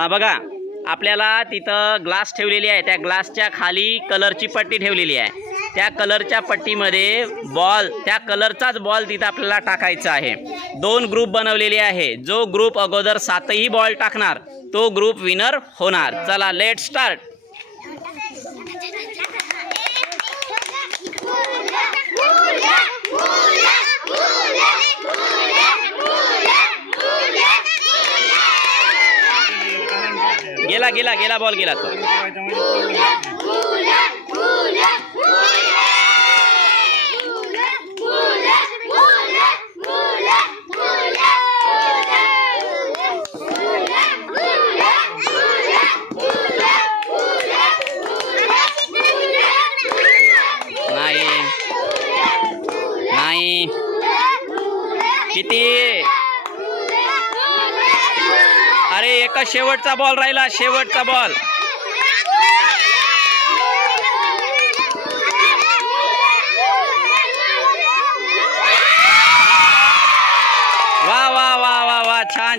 हा बघा आपल्याला तिथं ग्लास ठेवलेली आहे. त्या ग्लासच्या खाली कलरची पट्टी ठेवलेली आहे. त्या कलरच्या पट्टीमध्ये बॉल त्या कलरचाच बॉल तिथं आपल्याला टाकायचा आहे. दोन ग्रुप बनवलेले आहे. जो ग्रुप अगोदर सातही बॉल टाकणार तो ग्रुप विनर होणार. चला लेट स्टार्ट गेला गेला गेला बॉल गेला तो. नाही. नाही. किती? का शेवटचा बॉल राहिला? शेवटचा बॉल वा वा वा वा वा छान.